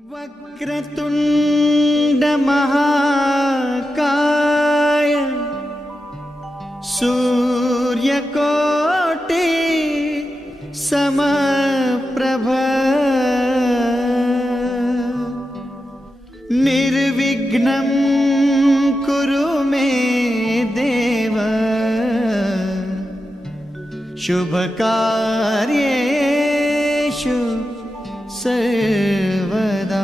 वक्रतुंड महाकाय सूर्यकोटि समप्रभ निर्विघ्नं कुरु मे देव शुभकार्येषु सर्वदा।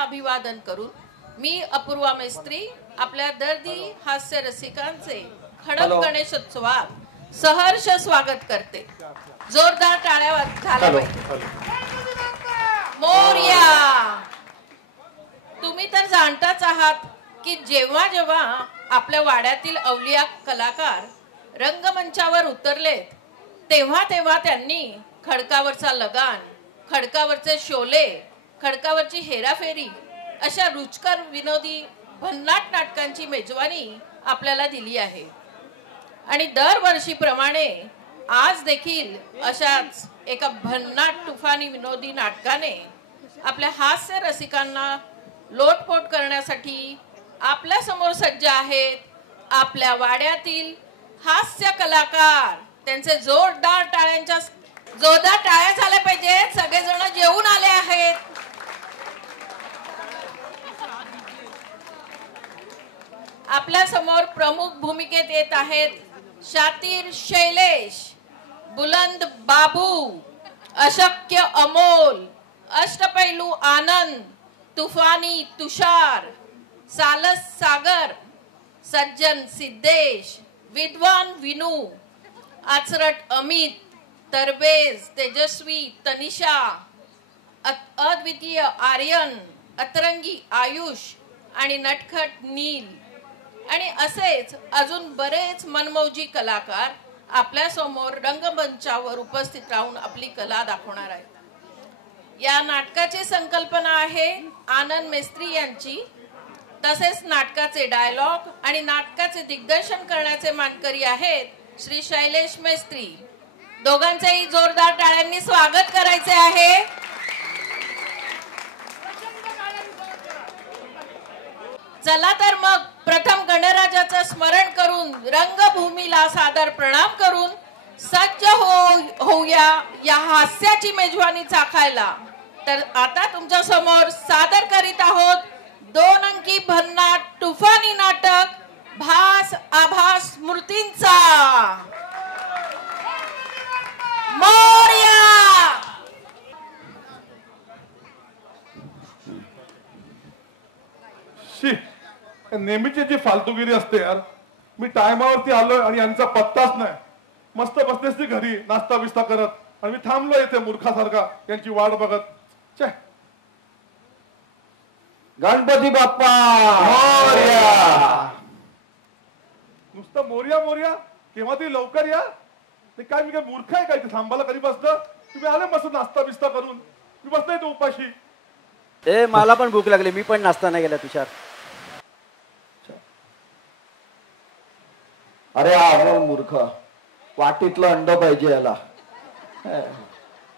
अभिवादन करून मी अपूर्वा मेस्त्री आपल्या दर्दी हास्य रसिकांचे खडक गणेशोत्सवात सहर्ष स्वागत करते। जोरदार टाळ्या झाल्या पाहिजे। मोरया। तुम्ही तर जाणताच आहात की जेव्हा जेव्हा आपल्या वाड्यातील अवलिया कलाकार रंगमंचावर उतरलेत तेव्हा तेव्हा त्यांनी खडकावरचा लगान, खडकावरचे शोले, खडकावरची हेराफेरी अशा रुचकर विनोदी भन्नाट नाटकांची मेजवानी आपल्याला दिली आहे। आणि दरवर्षीप्रमाणे आज देखील अशाच एका भन्नाट तुफानी विनोदी नाटकाने आपल्या हास्य रसिकांना लोटपोट करण्यासाठी आपल्या समोर सज्ज आहेत आपल्या वाड्यातील हास्य कलाकार। त्यांचे जोरदार टाळ्या झाल्या पाहिजेत। सगळेजण जेवून आले आहेत। आपल्या समोर प्रमुख भूमिकेत येत आहेत शातीर शैलेश, बुलंद बाबू, अशक्य अमोल, अष्टपैलू आनंद, तुफानी तुषार, सालस सागर, सज्जन सिद्धेश, विद्वान विनू, आचरट अमित, तरबेज तेजस्वी तनिषा, अद्वितीय आर्यन, अतरंगी आयुष आणि नटखट नील आणि असेच अजून बरेच मनमौजी कलाकार आपल्या समोर रंगमंचावर उपस्थित राहून आपली कला दाखवणार आहेत। या नाटकाची संकल्पना आहे आनंद मेस्त्री यांची। तसेच नाटकाचे डायलॉग आणि नाटकाचे दिग्दर्शन करण्याचे मानकरी आहेत श्री शैलेश मेस्त्री। दोघांचेही जोरदार टाळ्यांनी स्वागत करायचे आहे। चला तर मग प्रथम गणराजाचं स्मरण करून रंगभूमीला सादर प्रणाम करून सज्ज होऊया या हास्याची मेजवानी चाखायला। तर आता तुमच्या समोर सादर करीत आहोत 2 अंकी भन्नाट तुफानी नाटक भास आभास मूर्तींचा। मोरया। नेहमीची जी फालतूगिरी असते यार। मी टायमावरती आलोय आणि यांचा पत्ताच नाही। मस्त बसलेस ती घरी नाश्ता बिस्ता करत आणि मी थांबलो इथे मूर्खासारखा यांची वाट बघत। गणपती बाप्पा मोरया। नुसतं मोरया मोरया केव्हा ती लवकर या। ते काय मी काय मूर्ख आहे काय थांबायला कधी बसलं। तुम्ही आले मस्त नाश्ता बिस्ता करून मी बसलोय तो उपाशी। ए मला पण भूक लागली मी पण नाश्ता नाही केला तुषार। अरे हा मूर्ख वाटीतलं अंड पाहिजे याला।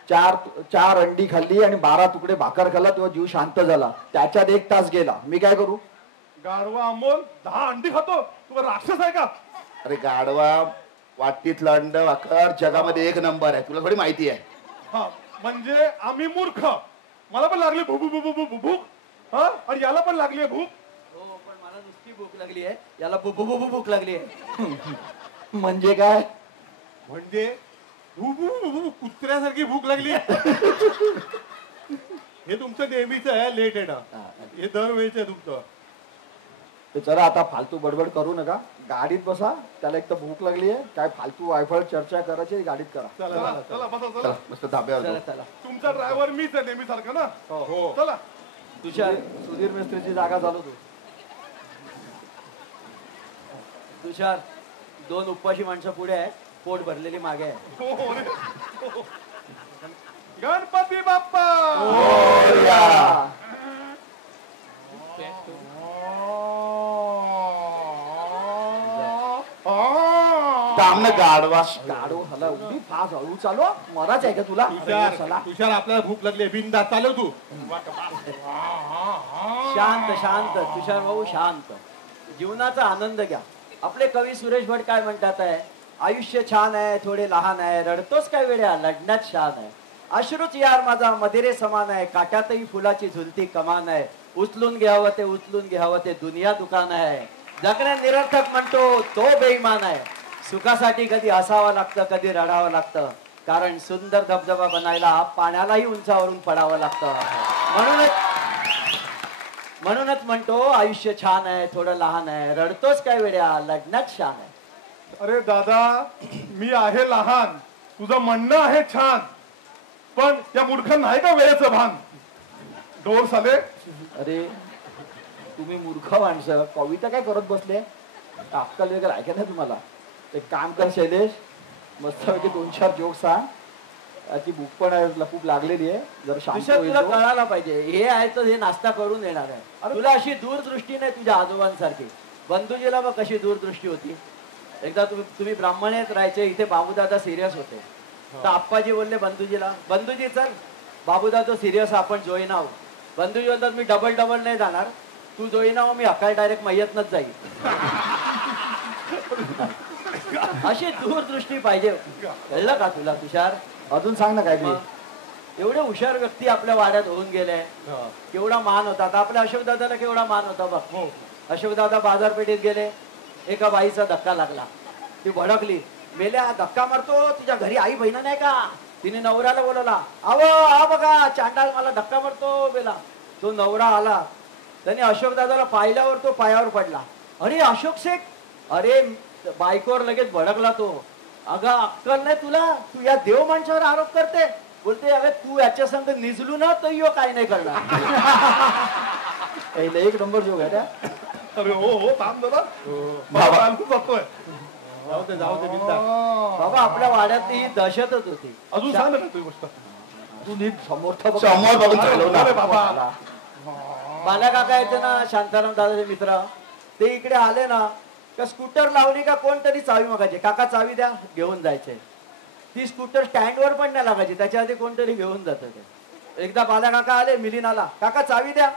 चार अंडी खाल्ली आणि 12 तुकडे भाकर खाल्ला तेव्हा जीव शांत झाला। त्याच्यात 1 तास गेला। मी काय करू? गाढवा अमोल 10 अंडी खातो? तू राक्षस आहे का? अरे गाढवा वाटीतलं अंड वाकर जगामध्ये एक नंबर आहे, तुला थोडी माहिती आहे. हा म्हणजे आम्ही मूर्ख. मला पण लागली भूक भूक भूक भूक भूक हा, आणि याला पण लागली भूक. हो पण मला नुसती भूक लागली आहे, याला भूक लागली आहे. म्हणजे काय? म्हणजे कुत्र्यासारखी भूक लागली. हे तुमचं नेहमीच आहे, लेट आहे ना, हे दरवेळेच आहे तुमचं. तर चला आता फालतू बडबड करू नका, गाडीत बसा. त्याला एक तर भूक लागली आहे, काय फालतू वायफळ चर्चा करायची गाडीत करा. चला चला चला बसा चला चला. मस्त धाब्यावर चला जाऊ. चला. तुमचा ड्रायव्हर मीच आहे नेहमी सारखा ना. हो चला. तुषार सुधीर मिस्त्रीची जागा चालू तू. तुषार 2 उपाशी माणसं पुढे आहे, पोट भरलेली मागे आहे. हो, हो रे. हो. गणपती बाप्पा. काम न गाडवा. गाडो हला उभी फास हळू चालू. मराच आहे का तुला? अरे चला. तुषार आपल्याला भूक लागली, बिंदा चालव तू. शांत शांत तुषार भाऊ शांत. जीवनाचा आनंद घ्या. आपले कवी सुरेश भट काय म्हणतात आहे, आयुष्य छान आहे थोडे लहान आहे, रडतोच काय वेड्या लढण्यात शान आहे. अश्रूच यार माझा मदिरे समान आहे, काट्यातही फुलाची झुलती कमान आहे. उचलून घ्यावं ते उचलून घ्यावं ते दुनिया दुकान आहे. जगण्या निरर्थक म्हणतो तो बेईमान आहे. सुखासाठी कधी हसावं लागतं कधी रडावं लागतं, कारण सुंदर धबधबा बनायला पाण्यालाही उंचावरून पडावं लागतं. म्हणूनच म्हणतो आयुष्य छान आहे थोडं लहान आहे, रडतोच काय वेड्या लढण्यात शान आहे. अरे दादा, मी आहे लहान, तुझं म्हणणं आहे छान, पण या मूर्ख नाही का वेळेचं भान. डोर साले. अरे तुम्ही मूर्ख माणसं कविता काय करत बसले? अक्कल वगैरे ऐका ना तुम्हाला. एक काम कर शैलेश, मस्तपैकी 2-4 जोक सांग. ती भूक पण आहे, खूप लागलेली आहे, जर शांत तुषार होईल तुला तो. कळायला पाहिजे, हे आहे तर हे नाश्ता करून येणार आहे. तुला अशी दूरदृष्टी नाही तुझ्या आजोबांसारखी. बंधुजीला मग कशी दूरदृष्टी होती. एकदा तुम्ही ब्राह्मणेच राहायचे, इथे बाबूदादा सिरियस होते, तर आप्पाजी बोलले बंधुजीला, बंधुजी चल बाबूदादा सिरियस आपण जॉईन आहोत. बंधुजी बोलतात मी डबल नाही जाणार, तू जॉईन आहो, मी अकाल डायरेक्ट मय्यतनच जाईल. अशी दूरदृष्टी पाहिजे. कळलं का तुला तुषार? अजून सांग ना काय ते. एवढे हुशार व्यक्ती आपल्या वाड्यात होऊन गेले, केवढा मान होता. आता आपल्या अशोकदादाला केवढा मान होता बघ. अशोकदादा बाजारपेठेत गेले, एका बाईचा धक्का लागला, ती भडकली, मेल्या धक्का मारतो, तुझ्या घरी आई बहिण नाही का? तिने नवऱ्याला बोलवला, हा बघा चांडाळ मला धक्का मारतो बेला. तो नवरा आला, त्याने अशोकदादाला पाहिल्यावर तो पायावर पडला. अरे अशोक शेठ, अरे बायकोवर लगेच भडकला तो. अगं अक्कल नाही तुला, तू या देव माणसावर आरोप करते. बोलते अगं तू याच्या संग निजलू ना तर यो काय नाही करणार. एक नंबर जोक आहे त्या. अरे हो हो थांब दादा. जातोय. जाऊ दे बिंदा. बाबा आपल्या वाड्यात ही दहशतच होती. अजून सांग ना तुझी गोष्ट. तू नीट समोर समोर बघून चालव ना. अरे बाबा, बाला काका येते ना, शांताराम दादाचे मित्र, ते इकडे आले ना का स्कूटर लावली का कोणतरी चावी मागायचे, काका चावी द्या, घेऊन जायचे. ती स्कूटर स्टँडवर पण नाही लागायची, त्याच्या आधी कोणतरी घेऊन जात ते. एकदा बाला काका आले, मिलिंद आला, काका चावी द्या,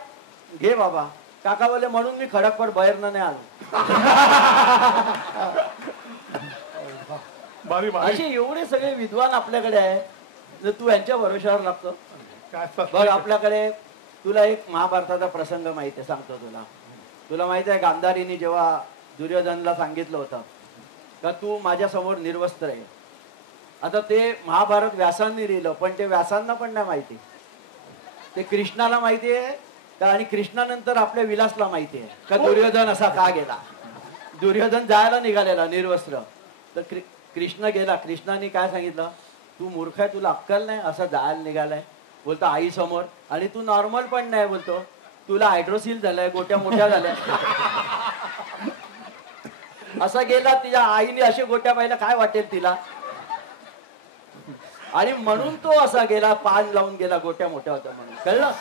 घे बाबा. काका बोले म्हणून मी खडकपट बाहेर नाही आलो. बारी बारी. असे एवढे सगळे विद्वान आपल्याकडे आहे, जर तू यांच्या भरोश्यावर लागतो. काय बघ आपल्याकडे, तुला एक महाभारताचा प्रसंग माहिती आहे, सांगतो तुला. तुला माहिती आहे गांधारीने जेव्हा दुर्योधनला सांगितलं होतं का तू माझ्या समोर निर्वस्त्र आहे. आता ते महाभारत व्यासांनी लिहिलं, पण ते व्यासांना पण नाही माहिती, ते कृष्णाला माहिती आहे का, आणि कृष्णानंतर आपल्या विलासला माहिती आहे का दुर्योधन असा का गेला. दुर्योधन जायला निघालेला निर्वस्त्र, तर कृष्ण गेला. कृष्णाने काय सांगितलं, तू मूर्ख आहे, तुला अक्कल नाही, असं जायला निघालाय. बोलतो आई समोर, आणि तू नॉर्मल पण नाही, बोलतो तुला हायड्रोसिल झालाय, गोट्या मोठ्या झाल्या. असा गेला, तिच्या आईने अशा गोट्या पाहिल्या, काय वाटेल तिला. आणि म्हणून तो असा गेला, पान लावून गेला, गोट्या मोठ्या होत्या म्हणून. कळलं?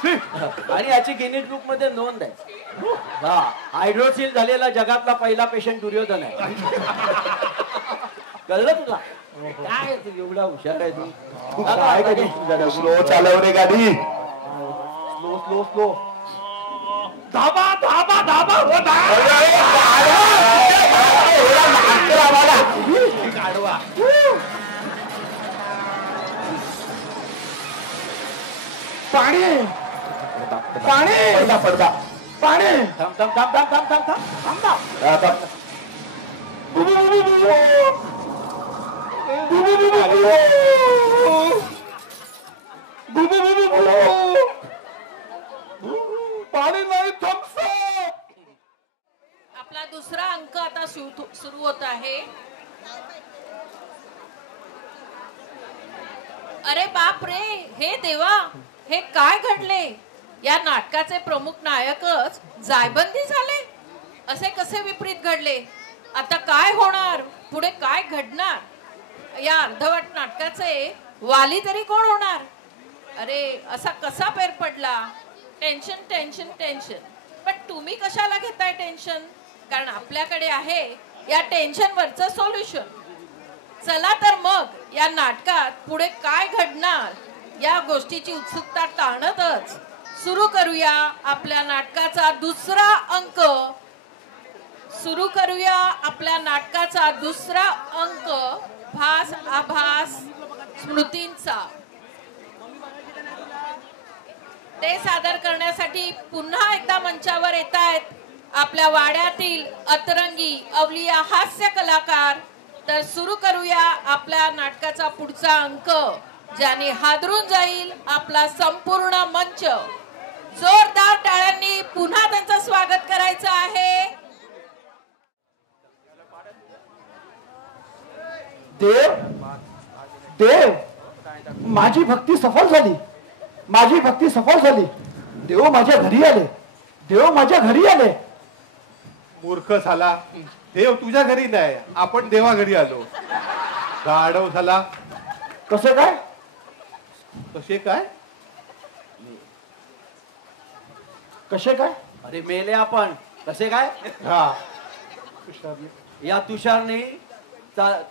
आणि याची गिनीज बुक मध्ये नोंद आहे. हा, हायड्रोसिल झालेला जगातला पहिला पेशंट दुर्योधन आहे. कळलं तुला? काय तू एवढा हुशार आहे तू. काय कधी स्लो चालव रे गाडी. Slow slow slow. Dhaba dhaba dhaba हो गाडवा पडदा पाणी थांब थांब थांब थांब थांब थांब थांब थांब ना. आता पाणी नाही थम्स आपला दुसरा अंक आता सुरू होत आहे. अरे बाप रे, हे देवा, हे काय घडले? या नाटकाचे प्रमुख नायकच जायबंदी झाले. असे कसे विपरीत घडले? आता काय होणार? पुढे काय घडणार? या अर्धवट नाटकाचे वाली तरी कोण होणार? अरे असा कसा पेर पडला? Tension tension tension. पण तुम्ही कशाला घेताय टेन्शन? कारण आपल्याकडे आहे या टेन्शन वरचं सोल्युशन. चला तर मग या नाटकात पुढे काय घडणार या गोष्टीची उत्सुकता ताणतच सुरू करूया आपल्या नाटकाचा दुसरा अंक. सुरू करूया आपल्या नाटकाचा दुसरा अंक, भास आभास स्मृतींचा. ते सादर करण्यासाठी पुन्हा एकदा मंचावर येत आहेत आपल्या वाड्यातील अतरंगी अवलिया हास्य कलाकार. तर सुरू करूया आपल्या नाटकाचा पुढचा अंक, ज्याने हादरून जाईल आपला संपूर्ण मंच. जोरदार टाळ्यांनी पुन्हा त्यांचं स्वागत करायचं आहे. देव देव, माझी भक्ती सफल झाली, माझी भक्ती सफल झाली. देव माझ्या घरी आले, देव माझ्या घरी आले. मूर्ख झाला, देव तुझ्या घरी नाही, आपण देवा घरी आलो. गाढव झाला. कसं काय? कसे काय? कसे काय? अरे मेले आपण, कसे काय? हा, या तुषारने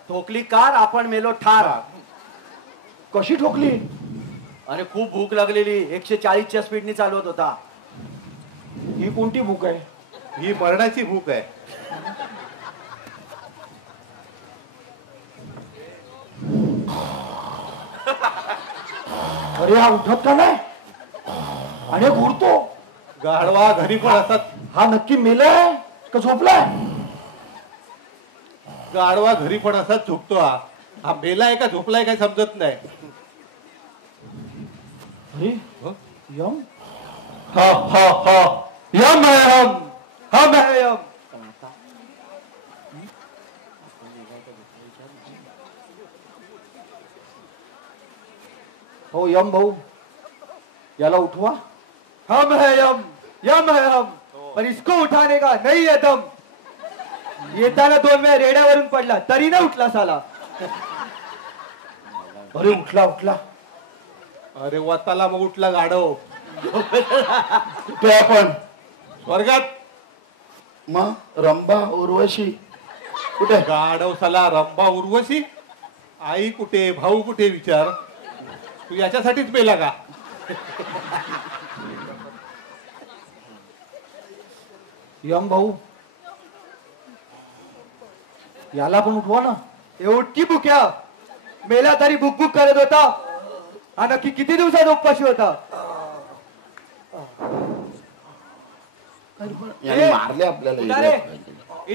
ठोकली कार, आपण मेलो ठार. कशी ठोकली? अरे खूप भूक लागलेली, 140च्या स्पीडने चालवत होता. ही कोणती भूक आहे? ही मरणाची भूक आहे. अरे हा उठत का नाही आणि घोरतो. गाढवा घरी पण असतात. हा नक्की मेलाय का झोपलाय? गाढवा घरी पण असाच झोपतो. हा मेलाय का झोपलाय काय समजत नाही. अरे यम, हा हा हा, यम है हम, हम है यम. हो यम भाऊ, याला उठवा. हम है यम, यम है हम, पर इसको उठाने का नहीं है दम. येताना 2 वेळा रेड्यावरून पडला तरी न उठला साला. अरे उठला उठला. अरे वताला मग उठला गाढव. कुठे आपण? स्वर्गात. मग रंभा उर्वशी कुठे? गाढव साला, रंभा उर्वशी. आई कुठे, भाऊ कुठे विचार. तू याच्यासाठीच मेला का? यम भाऊ, याला पण उठवा ना. हे उठकी भुक्या, मेला तरी भुक भुक करत होता. हा नक्की किती दिवसात उपाशी होता? याने मारले आपल्याला.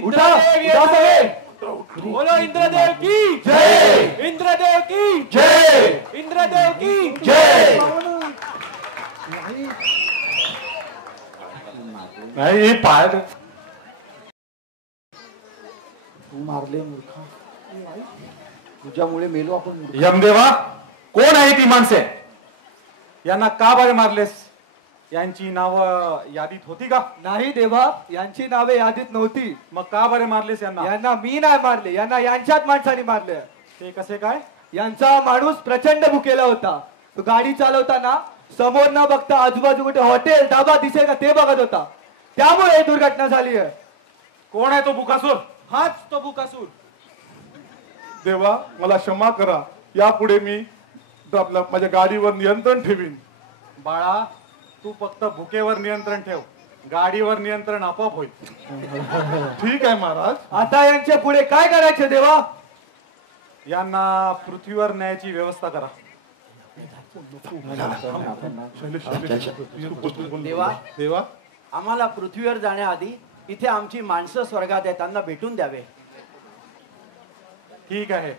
उठा उठा सगळे. बोलो इंद्रदेव की जय, इंद्रदेव की जय, इंद्रदेव की जय. नाही पाय. तू मारले मूर्खा, तुझ्यामुळे मेलो आपण. यमदेवा, कोण आहे ती माणसे? यांना का बरे मारलेस? यांची नावं यादीत होती का? नाही देवा, यांची नावे यादीत नव्हती. मग का बरे मारलेस यांना? यांना मी नाही मारले, यांना यांच्याच माणसाने मारले. ते कसे काय? यांचा माणूस प्रचंड भुकेला होता. तो गाडी चालवताना समोर न बघता आजूबाजू कुठे हॉटेल धाबा दिसेल का ते बघत होता. त्यामुळे ही दुर्घटना झाली आहे. कोण आहे तो बुकासूर? हाच तो बुकासूर. देवा मला क्षमा करा. यापुढे मी माझ्या गाडीवर नियंत्रण ठेवीन. बाळा, तू फक्त भुकेवर नियंत्रण ठेव, गाडीवर नियंत्रण आपोआप होईल. ठीक आहे महाराज. आता यांच्या पुढे काय करायचे देवा? यांना पृथ्वीवर न्यायची व्यवस्था करा. देवा, देवा आम्हाला पृथ्वीवर जाण्याआधी इथे आमची माणसं स्वर्गात आहेत, त्यांना भेटून द्यावे. ठीक आहे.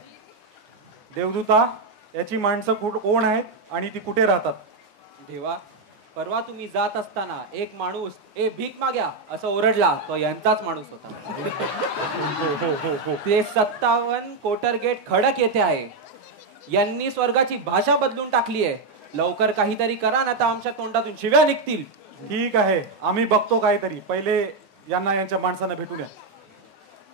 देवदूता, याची माणसं कोण आहेत आणि ती कुठे राहतात? देवा, परवा तुम्ही जात असताना एक माणूस ए भीक माग्या असं ओरडला, तो यांचाच माणूस होता. ते 57 कोटर गेट खडक येथे आहे. यांनी स्वर्गाची भाषा बदलून टाकली आहे. लवकर काहीतरी करा ना, तर आमच्या तोंडातून शिव्या निघतील. ठीक आहे, आम्ही बघतो काहीतरी. पहिले यांना यांच्या माणसांना भेटून या.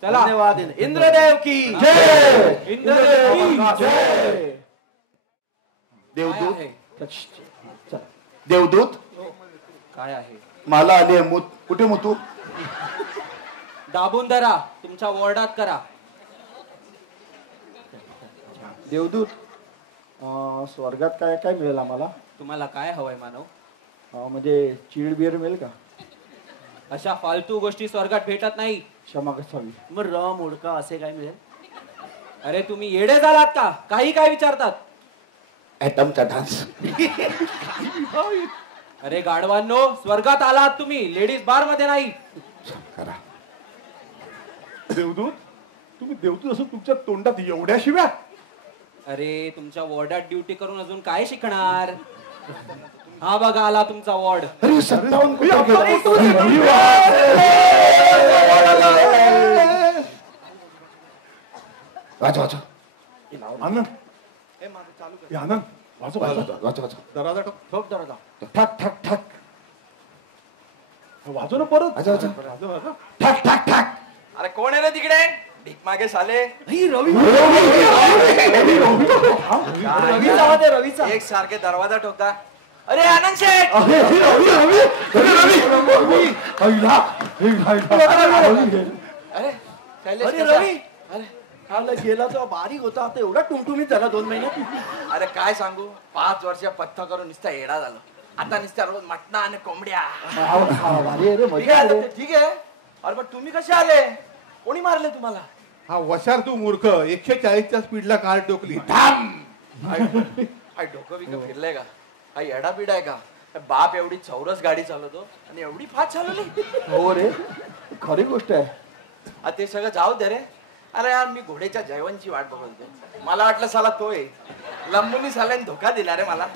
चला. धन्यवाद. इंद्रदेव की जय! इंद्रदेव की जय! देवदूत आहे? चला. देवदूत काय आहे? मला आले मूत. कुठे मुतू? दाबून धरा, तुमच्या वॉर्डात करा. देवदूत, स्वर्गात काय काय मिळेल आम्हाला? तुम्हाला काय हवंय मानव? म्हणजे चीड बिअर मिळेल का? अशा फालतू गोष्टी स्वर्गात भेटत नाही. क्षमा कसावी. मग रम उडका असे काय मिळेल? अरे तुम्ही येडे झालात का? काही काय विचारतात? ऍटमचा डान्स. अरे गाढवांनो, स्वर्गात आलात तुम्ही, लेडीज बार मध्ये नाही. देवदूत, तुम्ही देवदूत असं तुमच्या तोंडात एवढ्या शिव्या? अरे तुमच्या वॉर्डात ड्युटी करून अजून काय शिकणार? हा बघा आला तुमचा वॉर्ड. अरे 57 कुठे वाचा वाचा आनंद, हे आनंद, वाचव वाचव वाचा वाचा. दराजा टाक. ठोक दरवाजा. ठक ठक ठक. वाचव ना परत. वाचा वाचा. वाचव, वाचव. ठक ठक ठक. अरे कोण आहे रे तिकडे? भीक मागे साले. रवीचा. एक सारखे दरवाजा ठोकता. अरे आनंद शेठ, अरे शैलेश अरे कसा? रवी, अरे गेला तो बारीक होता, आता एवढा टुमटुमीत झाला 2 महिन्यात. अरे काय सांगू, 5 वर्ष पथ्था करून नुसता येडा झालो. आता नुसत्या रोज मटणा आणि कोंबड्या. भारी आहे रे, ठीक मजा आहे, आहे आता रे. ते ठीक आहे. अरे पण तुम्ही कसे आले? कोणी मारले तुम्हाला? हा वशार तू मूर्ख, 140च्या स्पीडला कार टोकली. काय डोकं बिकं फिरलंय का? काही येडा पिडा आहे का? बाप एवढी चौरस गाडी चालवतो आणि एवढी फास्ट चालवली? हो रे, खरी गोष्ट आहे. ते सगळं जाऊ दे रे. अरे यार, मी घोड्याच्या जयवंतची वाट बघत होते. मला वाटलं साला तो आहे. लंबुनी साल्याने धोका दिला रे मला.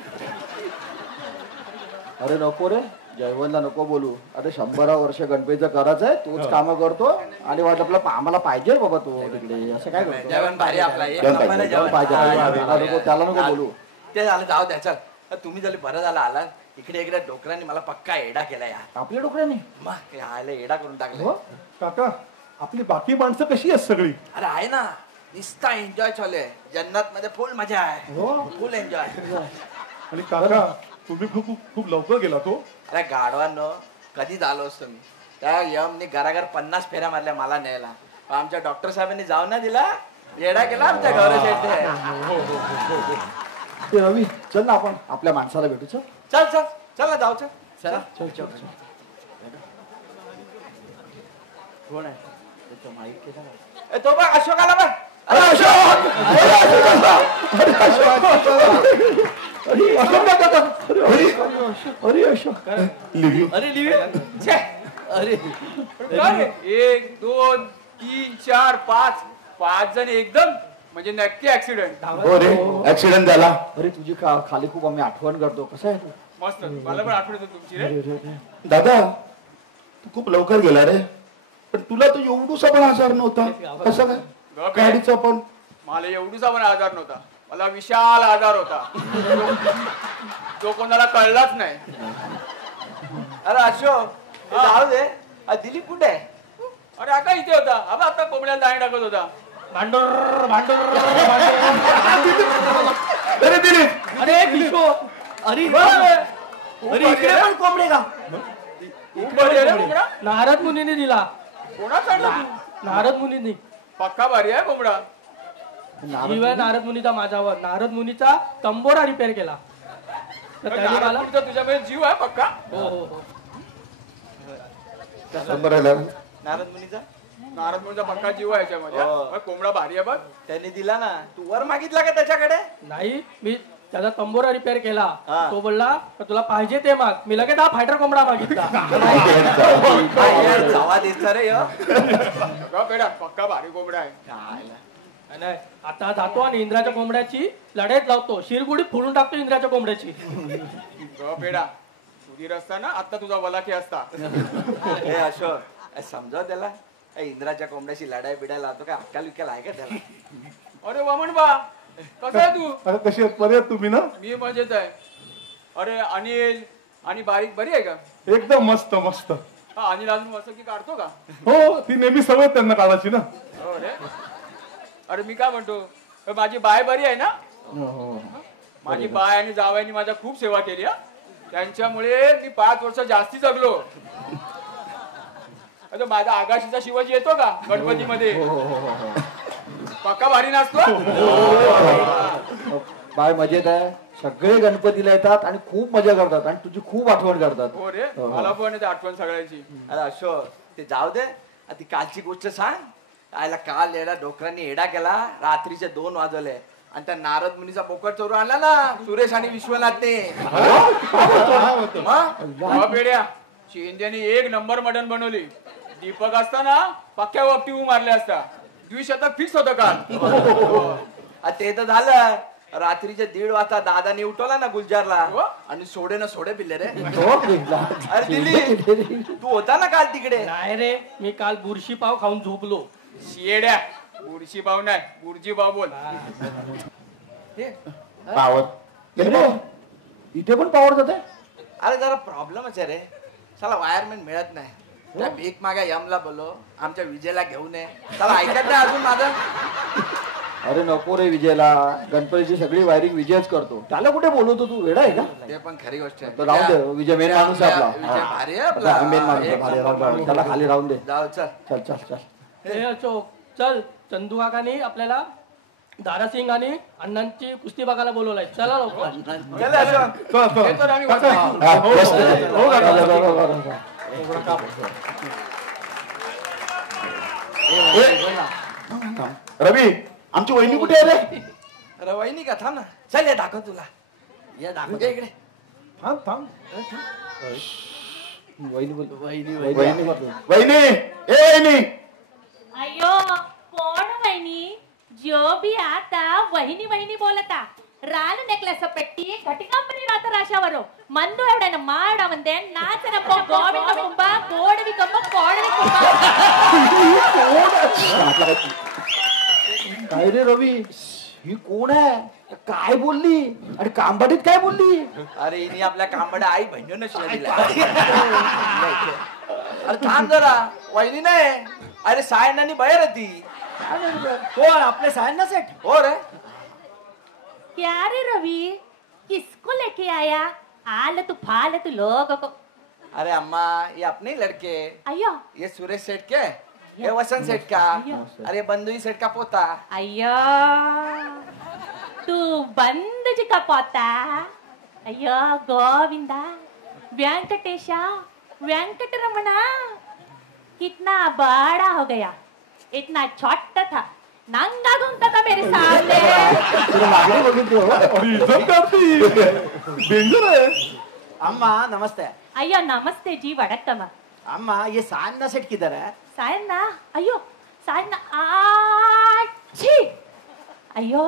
अरे नको रे, जयवंतला नको बोलू. अरे 100 वर्ष गणपतीचं करायचं आहे, तोच काम करतो आणि वाटलं आपलं आम्हाला पाहिजे बाबा तो तिकडे. असं काय करतो? जेवण भारी आपला, एक जेवण नंबर आहे पाहिजे, जेवण. पाहिजे, त्याला नको बोलू. ते झालं, जाऊ द्या. चल, तुम्ही झाले बरं झालं आला. इकडे एकदा डोकरांनी मला पक्का एडा केला यार. आपल्या डोक्याने मग आले एडा करून टाकले. हो? काका, आपली बाकी माणसं कशी आहेत सगळी? अरे आहे ना, निस्ता एन्जॉय चालू आहे. जन्नत मध्ये फुल मजा आहे. फुल एन्जॉय. आणि काका, तुम्ही खूप खूप लवकर गेला तो. अरे गाढवांनो, कधी झालो असतो मी. त्या यमने घराघर 50 फेऱ्या मारल्या मला न्यायला. पण आमच्या डॉक्टर साहेबांनी जाऊ ना दिला. येडा केला आमच्या गौरव. ते रवी, चल ना आपण आपल्या माणसाला भेटू. चल चल चल चला जाऊ. चल चला. चल चल. कोण आहे? त्याचं माईक केलं का? ए, तो बघ अशोक आला बघ. अरे अशोक! अरे अशोक, अरे लिव्हे. छे. अरे काय? 1 2 3 4 5 जण एकदम म्हणजे नक्की ऍक्सिडेंट. हो रे, ऍक्सिडेंट झाला. अरे तुझी खाली खूप आम्ही आठवण करतो. कसं आहे तू? मस्त, मला पण आठवण येते तुमची रे. दादा, तू खूप लवकर गेला रे. पण तुला तो एवढूसा पण आजार नव्हता. कसं काय? गाडीचा पण. मला एवढूसा पण आजार नव्हता. मला विशाल आजार होता, तो कोणाला कळलाच नाही. अरे अशोक, हे जाऊ दे. दिलीप कुठे आहे? अरे आता इथे होता. आता कोंबड्याला दाणे टाकत होता. भांडर भांडर. अरे दिलीप, अरे किशोर, अरे अरे इकडे पण कोंबडे का? कोंबडा नारद मुनीने दिला. कोणाचा आणला? नारद मुनीने. पक्का भारी आहे कोंबडा. जीव नारद मुनीचा माझ्यावर. नारद मुनीचा तंबोरा रिपेअर केला. तर त्याने मला नारदपूरचा तुझ्यामध्ये जीव आहे पक्का. हो हो हो. नंबर आला. नारद मुनीचा. नारद मुनीचा पक्का जीव आहे याच्यामध्ये. हो. मग कोंबडा भारी आहे बघ. त्यांनी दिला ना. तू वर मागितला का त्याच्याकडे? नाही, मी त्याचा तंबोरा रिपेअर केला. हा. तो बोलला "तर तुला पाहिजे ते माग." मी लगेच हा फायटर कोंबडा मागितला. जावा द्यायचा रे ह्यो. बेडा पक्का भारी कोंबडा आहे. नाही, आता जातो आणि इंद्राच्या कोंबड्याची लढाईत लावतो. शिरगुडी फोडून टाकतो इंद्राच्या कोंबड्याची. बेडा सुधीर असता ना आता तुझा वलाकी असता. हे अशोक समजाव त्याला इंद्राच्या कोंबड्याशी लढाई बिडाय लावतो काय अक्कल विक्कल आहे का त्याला? अरे वामन बा कसा आहे तू? अरे कशी आहेत बरे आहेत तुम्ही ना? मी मजेत आहे. अरे अनिल आणि बारीक बरी आहे का? एकदम मस्त मस्त. हा अनिल अजून वसकी काढतो का? हो ती नेहमी सवय त्यांना काढायची ना. हो रे. अरे मी काय म्हणतो माझी बाय बरी आहे ना? माझी बाय आणि जावयानी माझ्या खूप सेवा केली हा. त्यांच्यामुळे मी 5 वर्ष जास्ती जगलो. आता माझा आगाशीचा शिवाजी येतो का गणपतीमध्ये? पक्का भारी नाचतो. बाय मजेत आहे. सगळे गणपतीला येतात आणि खूप मजा करतात आणि तुझी खूप आठवण करतात. हो रे मला पण येते आठवण सगळ्यांची. अरे अशोक ते जाऊ दे ती कालची गोष्ट सांग. आयला काल येडा डोकरांनी येडा केला. रात्रीचे 2 वाजवले आणि त्या नारद मुनीचा बोकड चोरून आणला ना सुरेश आणि विश्वनाथने. बेड्या शिंद्याने 1 नंबर मटण बनवली. दीपक असताना पक्क्या वक्ती मारले असता. 200 फिक्स होतं काल. ते तर झालं. रात्रीचे 1:30 वाजता दादाने उठवला ना गुलजारला आणि सोडे ना सोडे पिल्ले रे. अरे दिली तू होता ना काल तिकडे? नाही रे, मी काल बुरशी पाव खाऊन झोपलो. शेड्या बुरशी पाव नाही बुरजी पाव बोल. पावर इथे पण पावर जाते. अरे जरा प्रॉब्लेमच आहे रे. चला वायरमॅन मिळत नाही. त्या भीक मागा यमला बोलो आमच्या विजयला घेऊन ये. चला ऐकत नाही अजून माझं. अरे नको रे विजयला. गणपतीची सगळी वायरिंग विजयच करतो. त्याला कुठे बोलवतो तू? वेडा आहे का? ते पण खरी गोष्ट आहे. तर राहून दे. विजय मेन माणूस आहे विजय भारी आहे आपला. आपला. मेन माणूस आहे, भारी. राहून त्याला खाली राहून दे. जाऊ चल चल चल चल. हे अशोक चल, चंदू काकानी आपल्याला दारासिंग आणि अण्णांची कुस्ती बघायला बोलवलाय. चला लवकर. चल, चल. हे तर आम्ही काका, हा, हो, बस. हो, काका. रवी आमची वहिनी कुठे आहे रे? अरे वहिनी का थांब ना. चल ये दाखव तुला. ये दाखव इकडे. थांब थांब. वहिनी बोल. वहिनी ए वहिनी. अयो कोण वहिनी? जो भी आता वहिनी वहिनी बोलता. ರಾಲು ನೆಕ್ಲೆಸ್ ಪೆಟ್ಟಿ ಘಟಿ ಕಂಪನಿ ರಾತ ರಾಶವರು ಮಂದು ಎವಡನ ಮಾಡ ಒಂದೆ ನಾಚನಪ್ಪ ಗೋವಿಂದ ಕುಂಬ ಗೋಡವಿ ಕಂಬ ಕೋಡವಿ ಕುಂಬ. काय रे रवी, ही कोण आहे? काय बोलली आणि कांबाडीत काय बोलली? अरे हिने आपल्या कांबड्या आई बहिणीनं शिवाय दिल्या. अरे थांब जरा. वहिनी नाही. अरे सायनानी बाहेर होती. कोण? आपले सायन्ना सेठ. हो रे. क्या रे रवि, किसको लेके आया? आलतू फालतू लोगों को. अरे अम्मा ये अपने लड़के. अयो ये सुरेश सेठ के, ये वसंत सेठ का, अरे बंधु सेठ का पोता. अयो तू बंद जी का पोता. अयो गोविंदा वेंकटेशा वेंकटरमणा कितना बड़ा हो गया, इतना छोटा था नंगा घूमता था मेरे सामने. डेंजर है. अम्मा नमस्ते. अयो नमस्ते जी वड़क्कम. अम्मा ये सायन्ना सेठ किधर है? सायन्ना अयो सायन्ना आच्छी. अयो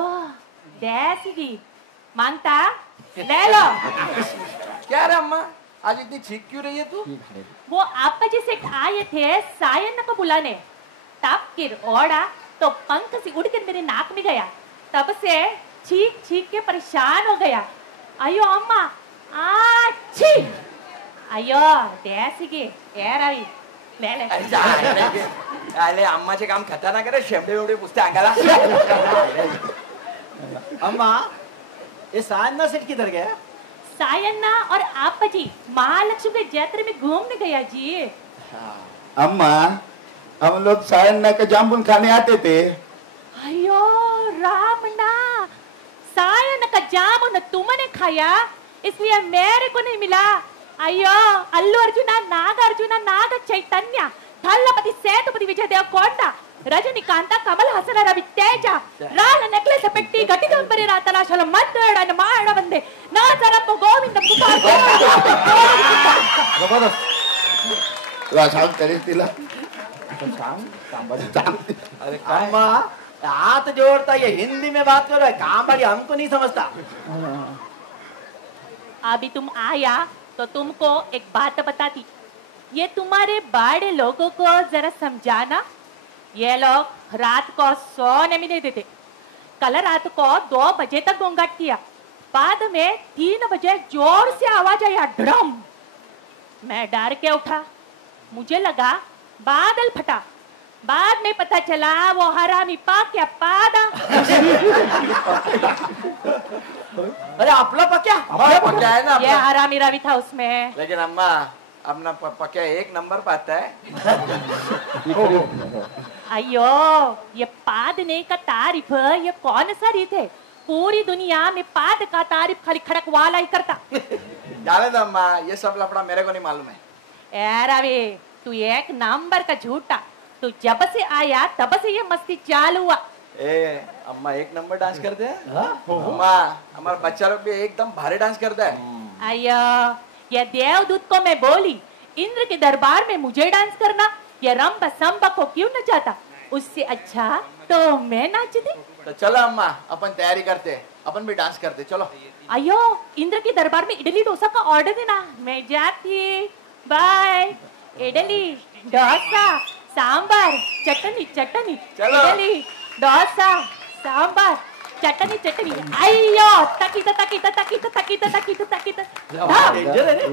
देसी मांगता ले लो. क्या रे अम्मा आज इतनी चीख क्यों रही है तू? वो आपा जी सेठ आए थे सायन्ना को बुलाने. तब किर ओढ़ा तो पंख से उड़कर मेरे नाक में गया. तब से चीख चीख के परेशान हो गया. अयो अम्मा आच्छी. अयो देसी की ए रवि ले ले. अरे अम्माचे काम खतरनाक आहे. शेमडे वेवडे पुसते अंगाला. अम्मा ये सायन्ना सेठ किधर गया? सायन्ना और आपा जी महालक्ष्मी के जात्रा में घूमने गया जी. अम्मा हम लोग सायन्ना का जामुन खाने आते थे. अयो रामना सायन्ना का जामुन तुमने खाया इसलिए मेरे को नहीं मिला. अयो अल्लू अर्जुना नाग चैतन्य थल्लपति सेतुपति विजय देवकोंडा ರಜನಿಕಾಂತ ಕಮಲ ಹಾಸನರ ವಿತ್ತೇಜ ರಾಳ ನೆಕ್ಲೆಸ್ ಪೆಟ್ಟಿ ಗಟ್ಟಿಗಂಬರಿ ರಾತಲಾಶಲ ಮಂದಡ ಮಾಡ ಬಂದೆ ನಾಚರಪ್ಪ ಗೋವಿಂದ सांग तरी तिला अरे अम्मा हाथ जोड़ता ये हिंदी में बात कर रहा है, काम वाली हमको नहीं समझता। अभी तुम आया तो तुमको एक बात बताती, ये तुम्हारे बड़े लोगों को जरा समझाना। ये लोग रात को सोने भी नहीं देते। कल रात को 2 बजे तक घूंघट किया, बाद में 3 बजे जोर से आवाज आया ड्रम। मैं डर के उठा, मुझे लगा बादल फटा, बाद में पता चला वो हरामी पाक्या पादा। अरे आपला पक्या पक्या है ना ये हरामी रवि था उसमें। लेकिन अम्मा अपना पक्या 1 नंबर पाता है। अयो ये पादने का तारीफ ये कौन सा रीत है? पूरी दुनिया में पाद का तारीफ खाली खड़क वाला ही करता। जाने दो अम्मा, ये सब लफड़ा मेरे को नहीं मालूम है। ए रवि तू 1 नंबर का झूठा, तू जब से आया तब से ये मस्ती चालू हुआ। ए अम्मा 1 नंबर डांस करते हैं। अम्मा हमारा बच्चा लोग भी एकदम भारी डांस करता है। अयो ये देवदूत को मैं बोली इंद्र के दरबार में मुझे डांस करना, ये रंबा संबा को क्यों न जाता? उससे अच्छा तो मैं नाचती। तो चलो अम्मा अपन तैयारी करते हैं, अपन भी डांस करते, चलो। अयो इंद्र के दरबार में इडली डोसा का ऑर्डर देना, मैं जाती। बाय। इडली डोसा सांबार चटनी चटनी, चलो। इडली डोसा सांबार चटनी चटनी। अयो तकीत तकीत तकीत तकीत तकीत तकीत डेंजर है रे।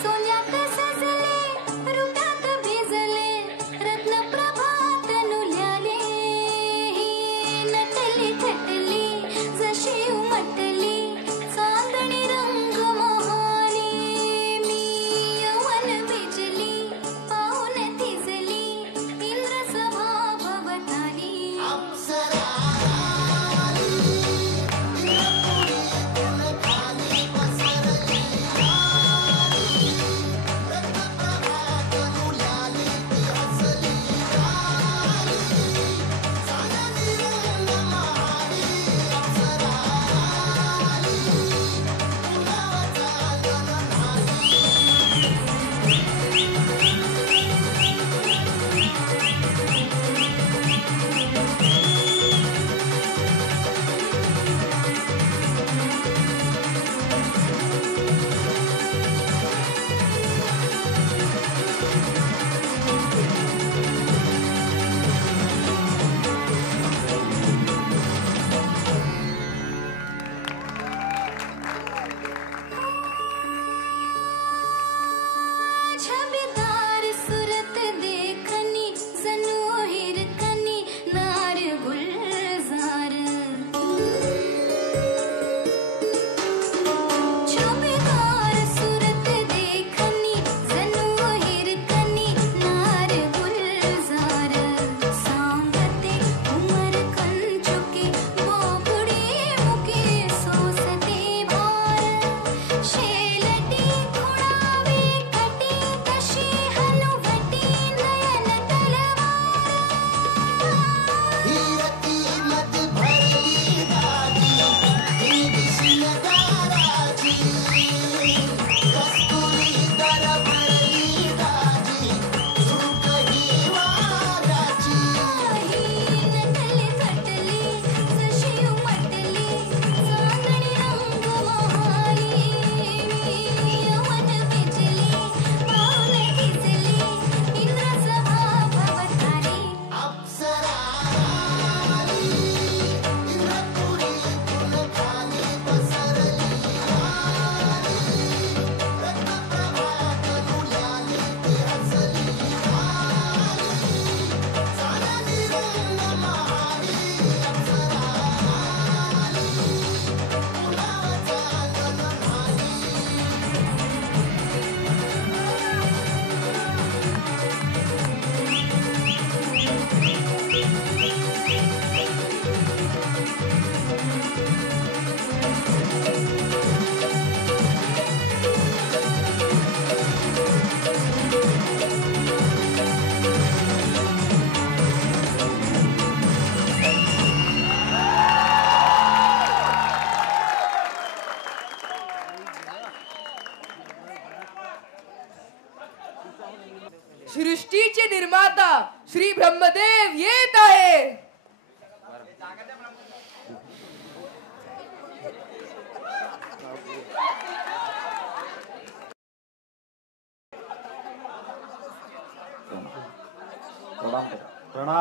सोन्यात सजले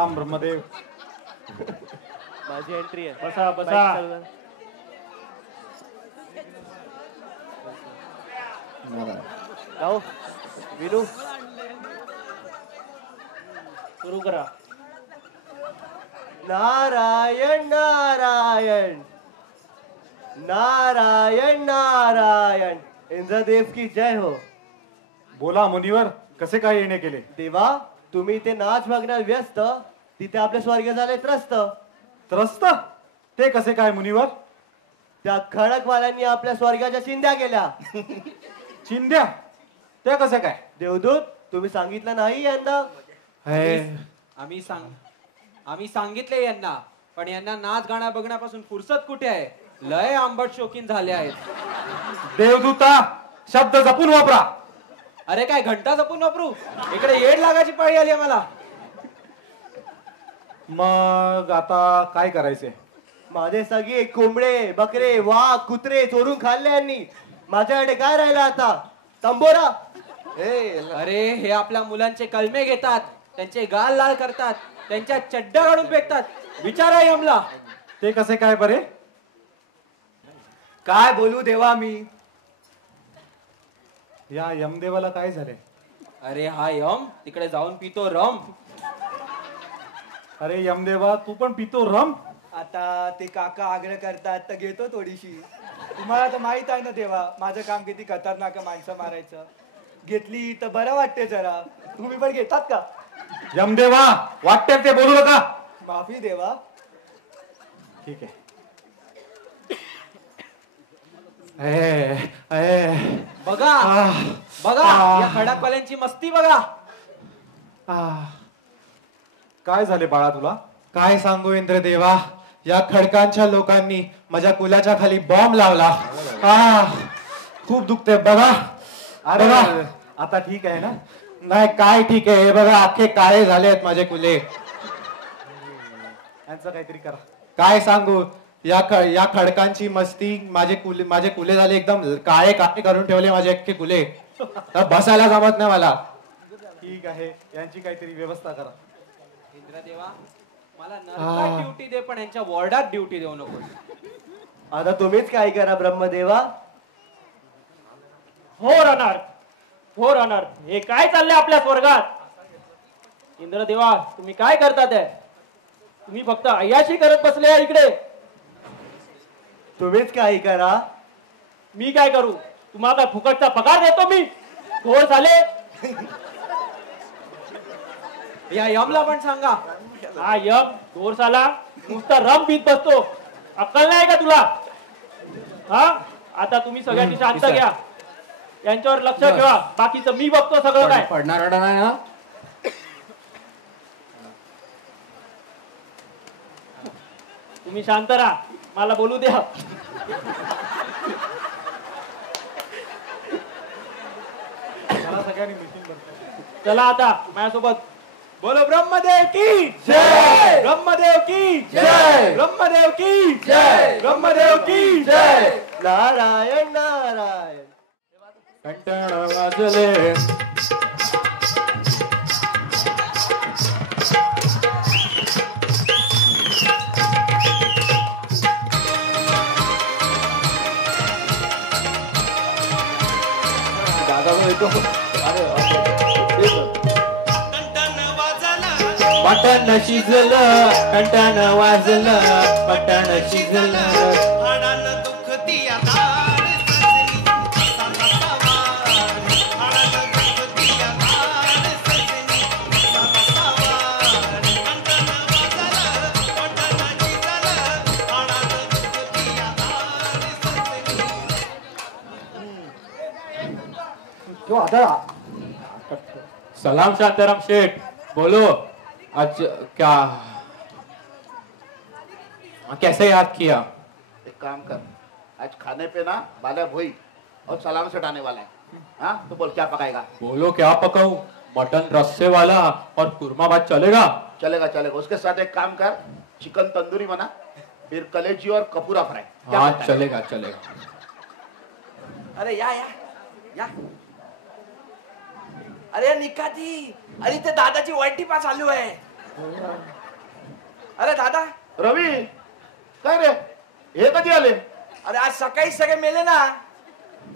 राम ब्रह्मदेव. माझी एंट्री आहे. बसा बसा. जाओ विनू सुरू करा. नारायण नारायण नारायण नारायण. इंद्रदेव की जय हो. बोला मुनिवर, कसे काय येणे केले? देवा, तुम्ही इथे नाच बघण्यात व्यस्त, तिथे आपले स्वर्ग झाले त्रस्त. त्रस्त? ते कसे काय मुनिवर? त्या खडकवाल्यांनी आपल्या स्वर्गाच्या चिंध्या केल्या. चिंध्या? त्या कसे काय? देवदूत, तुम्ही सांगितलं नाही यांना? आम्ही सांगितले यांना, पण यांना नाच गाणं बघण्यापासून फुरसत कुठे आहे? लय आंबट शौकीन झाले आहेत. देवदूता, शब्द जपून वापरा. अरे काय घंटा जपून वापरू? इकडे येड लागायची पाळी आली मला. मग आता काय करायचे? माझे सगळे कोंबडे, बकरे, वाघ, कुत्रे चोरून खाल्ले यांनी. माझ्याकडे काय राहिलं आता? तंबोरा. अरे हे आपल्या मुलांचे कलमे घेतात, त्यांचे गाल लाल करतात, त्यांच्या चड्ड्या काढून फेकतात. विचारा यमला. ते कसे काय बरे? काय बोलू देवा मी? या यमदेवाला काय झाले? अरे हा यम तिकडे जाऊन पितो रम. अरे यमदेवा, तू पण पितो रम? आता ते काका आग्रह करतात तर घेतो थोडीशी. तुम्हाला तर माहित आहे ना देवा, माझं काम किती खतरनाक आहे माणसं मारायचं. घेतली तर बरं वाटते जरा. तुम्ही पण घेतात का? यमदेवा, वाटते ते बोलू नका. माफी देवा. ठीक आहे. बघा बघा या खडकवाल्यांची मस्ती बघा. काय झाले बाळा तुला? काय सांगू इंद्रदेवा, या खडकांच्या लोकांनी माझ्या कुलाच्या खाली बॉम्ब लावला. खूप दुखते बघा. अरे आता ठीक आहे ना? नाही, काय ठीक आहे, हे बघा अख्खे काळे झाले आहेत माझे कुले. यांचं काहीतरी करा. काय सांगू, या खडकांची मस्ती, माझे कुले झाले एकदम काळे काळे करून ठेवले माझे अख्खे कुले. तर बसायला जमत नाही मला. ठीक आहे, यांची काहीतरी व्यवस्था करा. इंद्रदेवा, मला नरकात ड्युटी दे, पण यांच्या वॉर्डात ड्युटी देऊ नको. आता तुम्हीच काय करा ब्रह्मदेवा. हो राहणार, हो राहणार. हे काय चाललंय आपल्या स्वर्गात? इंद्रदेवा, तुम्ही काय करतात? तुम्ही फक्त अय्याशी करत बसले इकडे. तुम्हीच काही करा. मी काय करू? तुम्हाला काय फुकटचा पगार देतो मी? हो झाले. या यमला पण सांगा. हा यम दोर साला नुसता रम पीत बसतो. अक्कल नाही का तुला? हा, आता तुम्ही सगळ्यांनी शांत घ्या. यांच्यावर लक्ष ठेवा. बाकीचं मी बघतो सगळं काय. पडणार नाही ना? तुम्ही शांत राहा, मला बोलू द्या. सगळ्यांनी मिटिंग करतो. चला आता माझ्यासोबत. बोलो ब्रह्मदेव की जय. ब्रह्मदेव की जय. ब्रह्मदेव की जय. ब्रह्मदेव की जय. नारायण नारायण. कंटाळ वाजले. पटण शिजलं, कंटाण वाजलं, पटण शिजलं. सलाम शांताराम शेठ, बोलो आज क्या कैसे याद किया? एक काम कर, आज खाने पे ना बाला भोई और सलाम सेट आने वाला है. हाँ तो बोल क्या पकाएगा? बोलो क्या पकाऊं? मटन रस्से वाला और कुरमा भात चलेगा? चलेगा चलेगा. उसके साथ एक काम कर, चिकन तंदूरी बना, फिर कलेजी और कपूरा फ्राई. हाँ चलेगा चलेगा. अरे या या या. अरे निकाती, अरे ते दादाची वाईटी पास चालू आहे. अरे दादा रवी काय रे हे कधी आले? अरे आज सकाळी सगळे मेले ना.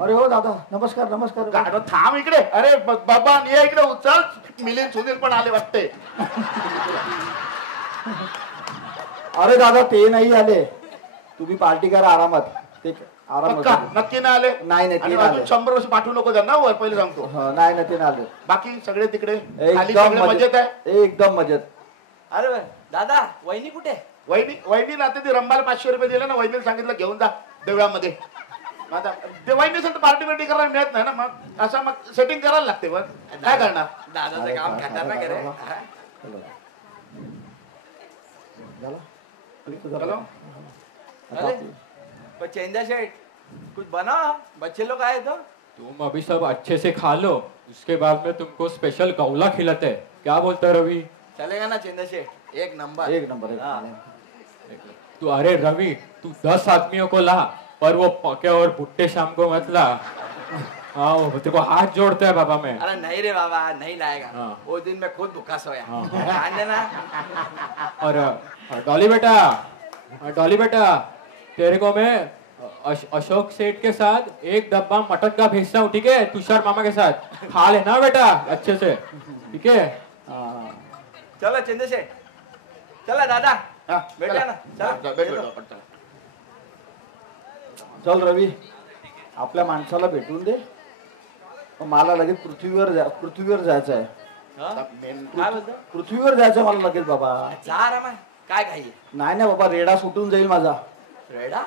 अरे हो दादा नमस्कार नमस्कार. गाडो थांब इकडे. अरे बाबा ये इकडे उचल. मिलिंद सुनील पण आले वाटते. अरे दादा ते नाही आले. तुम्ही पार्टी करा आरामात. ते आरामात. नक्की नाही आले? नाही नाही ते अजून 100 वर्ष पाठवू नको त्यांना वर पहिले सांगतो. नाही ना ते नाही आले. बाकी सगळे तिकडे एकदम मजेत आहे. एकदम मजेत. अरे दादा वहिनी कुठे? वहिनी ना ते रंबाला 500 रुपये दिले ना. वहिनीला सांगितलं घेऊन जा देवळामध्ये. आता ते वहिनीसाठी पार्टी बिर्टी करायला मिळत नाही ना. मग असं मग सेटिंग करायला लागते. मग काय करणार? दादाचं काम खतरनाक आहे. अरे चेंदा शेठ कुछ बना. बच्चे लोग आए तो तुम अभी सब अच्छे से खा लो, उसके बाद में तुमको स्पेशल गौला खिलाते हैं. क्या बोलते है रवि? चलेगा ना चेंदा शेठ? एक नंबर. एक नंबर. तू अरे रवि तू 10 आदमियों को ला पर वो पके और भुट्टे शाम को मत ला. हाँ वो तेरे को हाथ जोड़ते है बाबा मैं. अरे नहीं रे बाबा नहीं लाएगा. वो दिन मैं खुद भूखा सोया. ध्यान देना. और डॉली बेटा तेरे को मैं अशोक सेठ के साथ एक डब्बा मटन का भेजता हूँ. ठीक है? तुषार मामा के साथ खा लेना बेटा अच्छे से. ठीक है? चलो चंद्र शेठ. चला दादा भेटूया ना. चला चल रवी आपल्या माणसाला भेटून दे. मला लगेच पृथ्वीवर जायचं आहे. काय बोलतो? पृथ्वीवर जायचं मला लगेच बाबा. जा रमा काय घाई? नाही ना बाबा रेडा सुटून जाईल माझा. रेडा?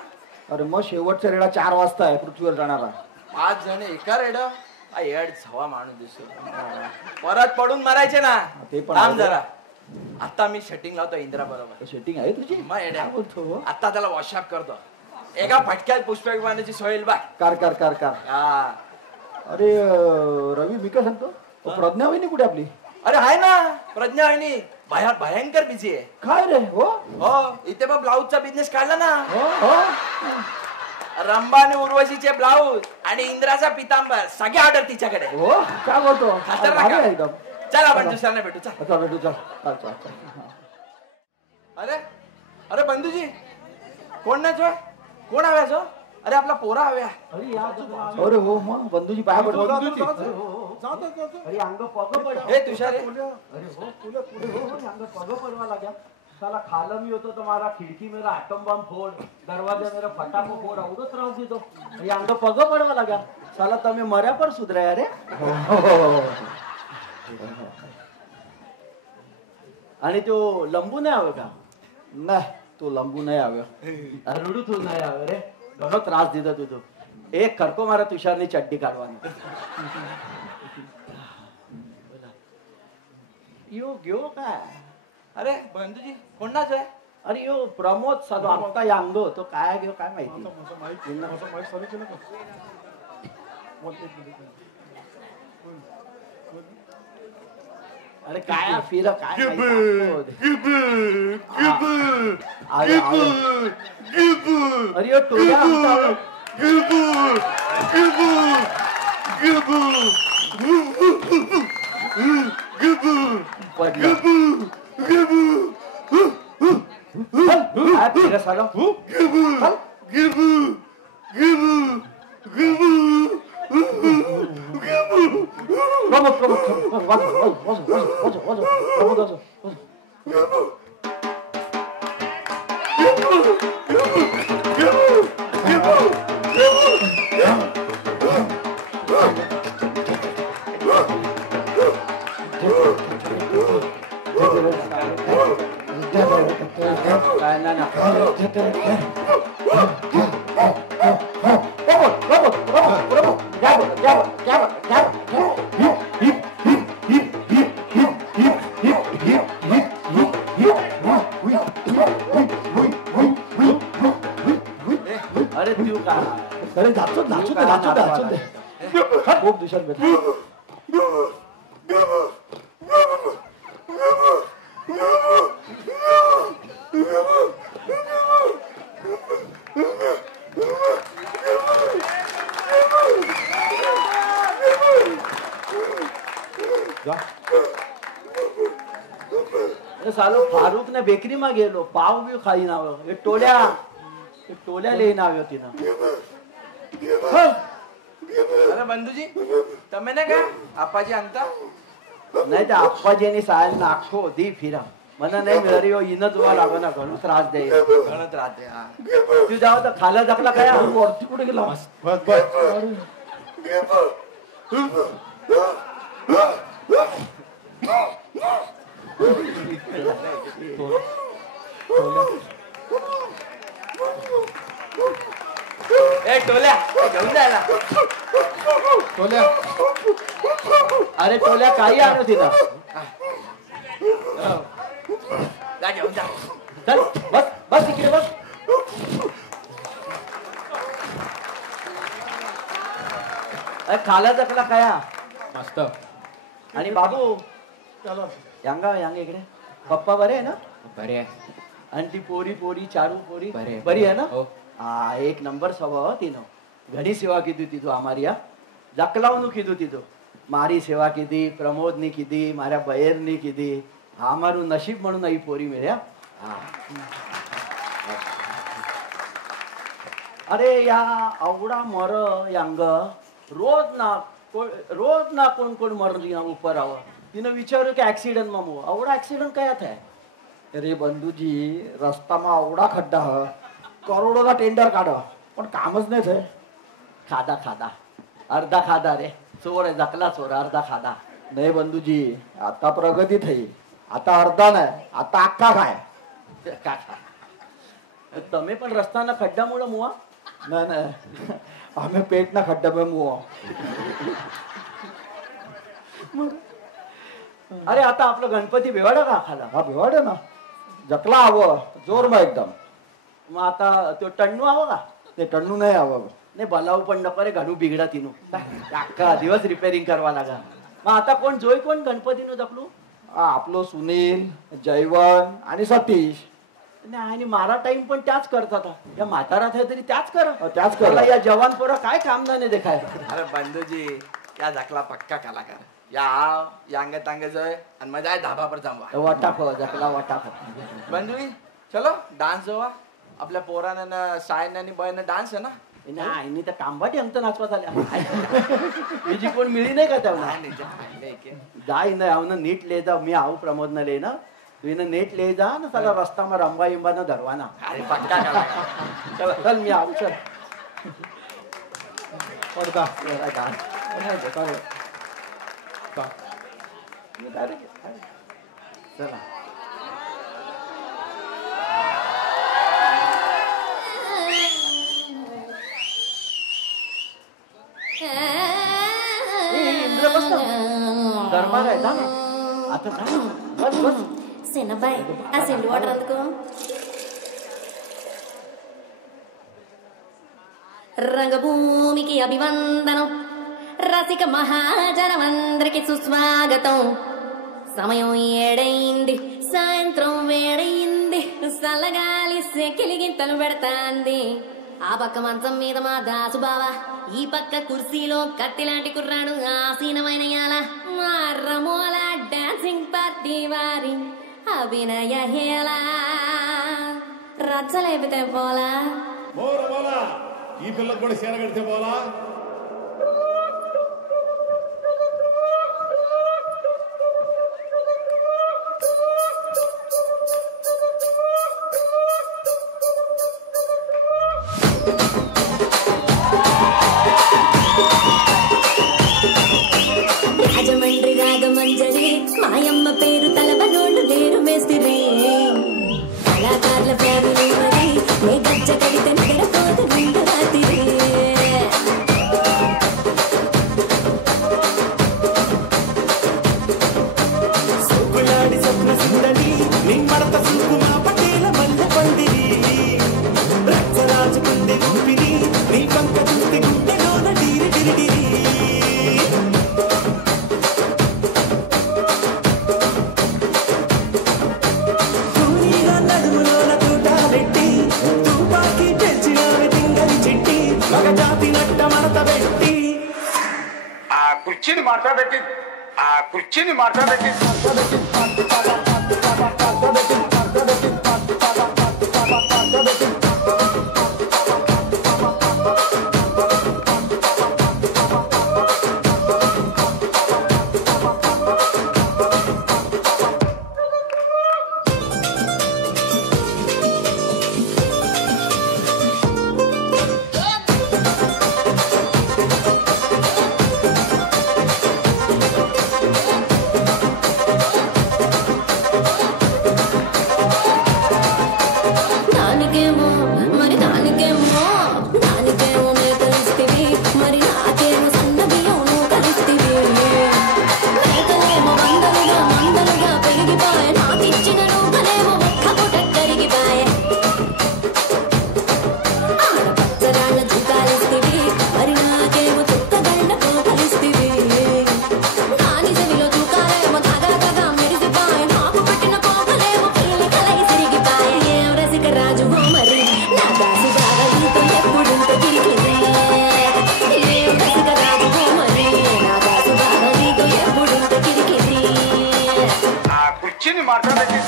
अरे मग शेवटचा रेडा 4 वाजता आहे पृथ्वीवर जाणारा. 5 जण एका रेडा. येड छवा माणूस दिसतो. परत पडून मारायचे ना. ते पण थांब जरा. आता मी सेटिंग लावतो इंदिरा बरोबर. सेटिंग आहे तुझी? मग येड्या बोलतो. आता त्याला वॉशअप करतो. एका फटक्यात पुष्पक विमानाची सोय येईल बा. कार. अरे रवी मी काय सांगतो प्रज्ञा वहिनी कुठे आपली? अरे आहे ना प्रज्ञा वहिनी. भयंकर बिझी आहे. काय रे? हो इथे मग ब्लाऊजचा बिझनेस काढला ना. हो रंबा आणि उर्वशीचे ब्लाऊज आणि इंद्राचा पितांबर सगळी ऑर्डर तिच्याकडे. हो काय बोलतो? एकदम. चला आपण दुसऱ्यांना भेटू. चल. अरे बंधूजी कोण नाचोय? कोण हव्याचो? अरे आपला पोरा हव्या. अरे हो मग बंधूजी पाया पडतो. अरे अंग पग पड. हे तुषार अरे हो तुला पुढे हो अंग पग पडवा लाग्या. साला खाला मी होतो तर मला खिडकी मेरा ॲटम बॉम्ब फोड, दरवाजा मेरा फटाको फोड एवढंच त्रास देतो. अरे अंग पग पडवा लाग्या. साला तुम्ही मर्या पर सुधराय. अरे आणि तो लंबू नाही हवं का? नाही तो लंबू नाही हवं. रडू तू नाही हवं रे. घणो त्रास देतो तुझो. एक खडको मारा तुषारनी चड्डी काढवानी. यो घेऊ काय? अरे बंधूजी कोण नाचोय? अरे यो प्रमोद साधू आत्ता यांगो तो काय घेऊ काय माहिती. अरे काय फिर काय अरे यो टोळा अरे तू का अरे नाचू दे खूप दिवसात भेट. सालो फारूक ने बेकरी मा गेलो पाव बी खाई नाव टोल्या लई नाव तिनं अरे बंधूजी તમે ને કા આપાજી અંતા नाही तर आप्पाजीने सायला आखो दी फिरा मला नाही मिळाली हो इनं तुम्हाला लागो ना घणू त्रास दे गणत राहते हा तू जाऊ तर खाला जपला काय वरती कुठे गेला बस बस ए टोल्या घेऊन जायला टोल्या अरे टोल्या काही आलो तिला जा घेऊन जा चल बस बस इकडे बस अरे खाला जपला काय मस्त आणि बाबू यांगा इकडे पप्पा बरे आहे ना बरे आहे आणि ती पोरी चारू पोरी बरे बरी आहे ना हो हा एक नंबर स्वभाव तिनं घणी सेवा कीधी तिथं आमारी जकलावनू कीधું तिथं मारी सेवा कीधी प्रमोदनी कीधी माऱ्या बहेरनी कीधी आमारू नशीब म्हणून आई पोरी मिळ्या अरे या आवडा मर यांग रोज ना कोण कोण मर उपर आव तिनं विचारू की ऍक्सिडेंट मा मो आवडा ऍक्सिडेंट काय आहे अरे बंधूजी रस्ता मा आवडा खड्डा करोडोचा टेंडर काढ पण कामच नाही थे खादा अर्धा खादा रे चोर आहे जकला चोर अर्धा खादा नाही बंधूजी आता प्रगती થઈ आता अर्धा नाही आता अख्खा खाय તમે પણ રસ્તાના ખડ્ડામૂળે મુવા ના અમે પેટના ખડ્ડામાં મુવા अरे आता आपलं गणपती बेवाडा का खाला हा बेवाडा ना जकला हवं जोर मग एकदम मग आता तो टन्नू हवं का ते टन्नू नाही हवं नाही बलाऊ पण नको रे घडू बिघडा तिनू अख्खा दिवस रिपेरिंग करवा लागा मग आता कोण जोय कोण गणपतीनं जपलू आपलं सुनील जयवंत आणि सतीश आणि मारा टाइम पण त्याच करतात या म्हातारात आहे तरी त्याच कर या जवान पोरा काय काम नाही देखाय अरे बंधूजी या जकला पक्का कलाकार या यांग तांग जय आणि मजा आहे धाबा पर जमवा वाटाखो जकला वाटाखो बंधुजी चलो डान्स जोवा आपल्या पोरानं सायन आणि बयन डान्स आहे ना नाही तर कांबाटी अंत नाचवा झाल्या तुझी कोण मिळी नाही का तेव्हा जाय नाही आवनं नीट ले जा मी आऊ प्रमोद न ले ना तू नेट ले जा ना सगळा रस्ता मग रंबा इंबा न धरवाना अरे पक्का कलाकार चल मी आऊ चल पडदा चला दरबार आहे ना आता बस बस सेनाबाई ఆ సెండు వాటర్ అందుకో రంగభూమికి అభివందనం రసిక మహాజనమందరికి సుస్వాగతం సమయం 7 సాయంత్రం వేడైంది సల్లగాలి సెకిలిగింతలు పెడతాంది ఆ పక్క మంచం మీద మా దాసు బావ ఈ పక్క కుర్సీలో కత్తిలాంటి కుర్రాడు ఆసీనమైన యాల మా రమోల డాన్సింగ్ పార్టీ వారి అభినయ హేళ రచ్చలేపితే పోలా ఈ పిల్లకి కూడా చీర కడితే పోలా రాజమండ్రి రాగమంజరి మాయమ్మ పేరు తలబనోళ్ళు లేరు మేస్తిరి కళాకారుల ఫ్యామిలీ మరి నే గజ్జ కడితే నిద్రపోదు నిండు రాత్రి సోకులాడి స్వప్న సుందరి నిమ్మడత సుకుమా పటేల మల్లె పందిరి రచ్చరాజు కుంది గుంపిరి నీ పంక చూస్తే గుండెలోన డిరి డిరి డిరి కుర్చీని మాట్లాడబెట్టి ఆ కుర్చీని మాట్లాడబెట్టి రసిక రాజు మరి నా దాసు బాగా నీతో ఎప్పుడుంటే కిరికిరి రసిక రాజు మరి నా దాసు బాగా నీతో ఎప్పుడుంటే కిరికిరి ఆ కుర్చీని మాట్లాడకి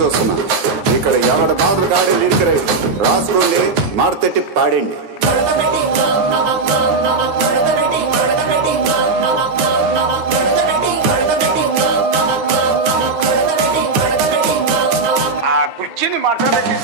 చూస్తున్నా ఇక్కడ ఎవడ బాధలు గాడి లిరికరే రాసుకోండి మాడతెట్టి పాడండి. ఆ కుర్చీని మాట్లాడండి.